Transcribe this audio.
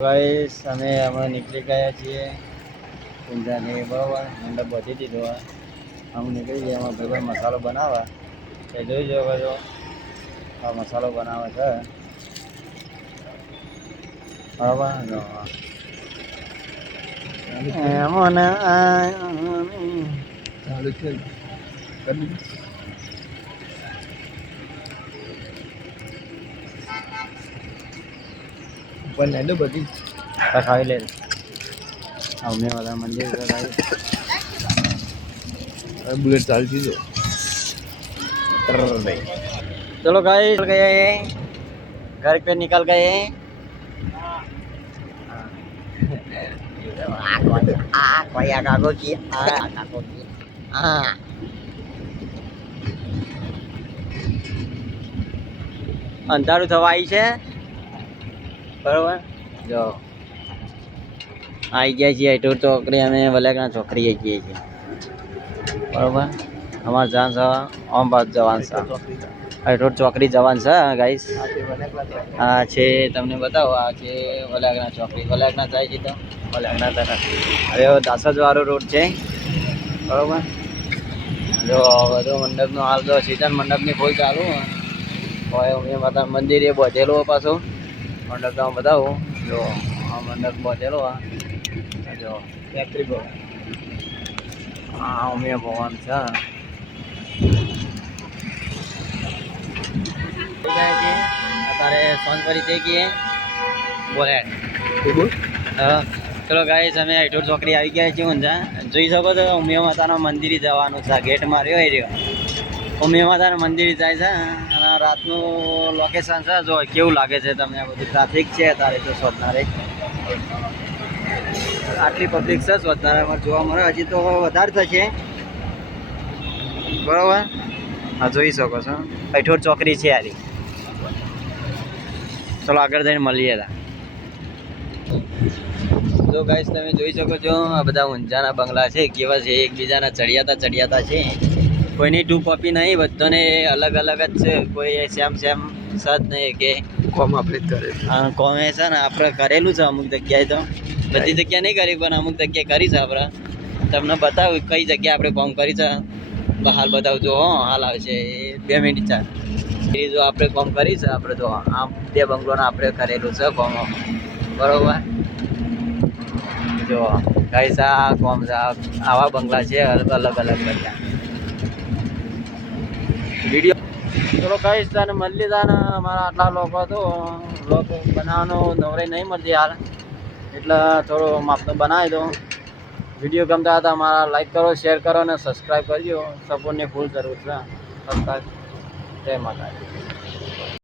guys અમે નીકળી ગયા છીએ ઊંઝાની બરાબર મંડપ બધી દીધો અમે નીકળી ગયા એમાં ભાઈ મસાલો બનાવવા એ જોઈ જો આ મસાલો બનાવે છે બરાબર ચાલુ છે પણ બધી ખાવી લે અમને બધા મંदिर बुलेट चालती है चलो गाइस गए घर पे निकल गए અંધારું થવા આવી છે બરોબર જો आई गया છીએ ટોર ચોકડી અમે વલેકના ચોકડી જઈએ છીએ બરોબર અમાર જાન છે ઓમ બાદ જવાન છે ટોર ચોકડી જવાન છે ગાઈસ આ છે તમને બતાવો આ છે વલેકના ચોકડી વલેકના જાય છે તો વલેકના તરફ હવે દાસજ વાળો રોડ છે બરોબર જો બધો મંડપનો હાલ તો સીઝન મંડપની ફૂલ ચાલુ હોય અમે માતા મંદિર એ બધેલો પાછો મંડપ તો બતાવો જો આ મંડપ બધેલો જો ફેક્ટરી ભવન હા ઉમિયા ભવન છે અત્યારે ફોન કરી દે કે બોલે ચલો ગાઈસ અમે હેઠોર ચોકડી આવી ગયા છીએ ઊંઝા જોઈ શકો છો ઉમિયા માતાના મંદિર જવાનું છે ગેટ માર્યો એ રહ્યો ઉમિયા માતાના મંદિર જાય છે અને રાતનું લોકેશન છે જો કેવું લાગે છે તમને આ બધું ટ્રાફિક છે અત્યારે તો સ્વપ્નારે આટલી પબ્લિક છે સ્વચ્છતામાં જોવા મળે હજી તો વધારે થશે બરોબર હા જોઈ શકો છો હેઠોર ચોકડી છે યારી ચલો આગળ જઈને મળીએ જો ગાઈસ તમે જોઈ શકો છો આ બધા ઊંઝાના બંગલા છે કેવા છે એકબીજાના ચડિયાતા છે કોઈની ટુ કોપી નહીં બધાને અલગ અલગ જ છે કોઈ સેમ સજ નહીં કે કોમ આપણે કરે હા કોમે છે ને આપણે કરેલું છે અમુક જગ્યાએ તો બધી જગ્યા નહીં કરી પણ અમુક જગ્યાએ કરી છે આપણે તમને બતાવું કઈ જગ્યાએ આપણે કોમ કરી છે હાલ બતાવજો હાલ આવશે 2 મિનિટ ચાલ એ જો આપણે કોમ કરી છે આપણે તો આમ 2 બંગલોને આપણે કરેલું છે કોમ બરોબર જો ગાઈસ આ કોમ છે આવા બંગલા છે અલગ અલગ કર્યા વિડીયો ચલો ગાઈસ તને મળી જાને અમારા આટલા લોકો તો બ્લોગ બનાવવાનો નવરાઈ નહીં મળતી હાલ એટલે થોડો માપનો બનાવી દો વિડીયો ગમતા હતા અમારા લાઈક કરો શેર કરો અને સબસ્ક્રાઈબ કરજો સપોર્ટની ફૂલ જરૂર છે સબસ્ક્રાઈબ જય માતા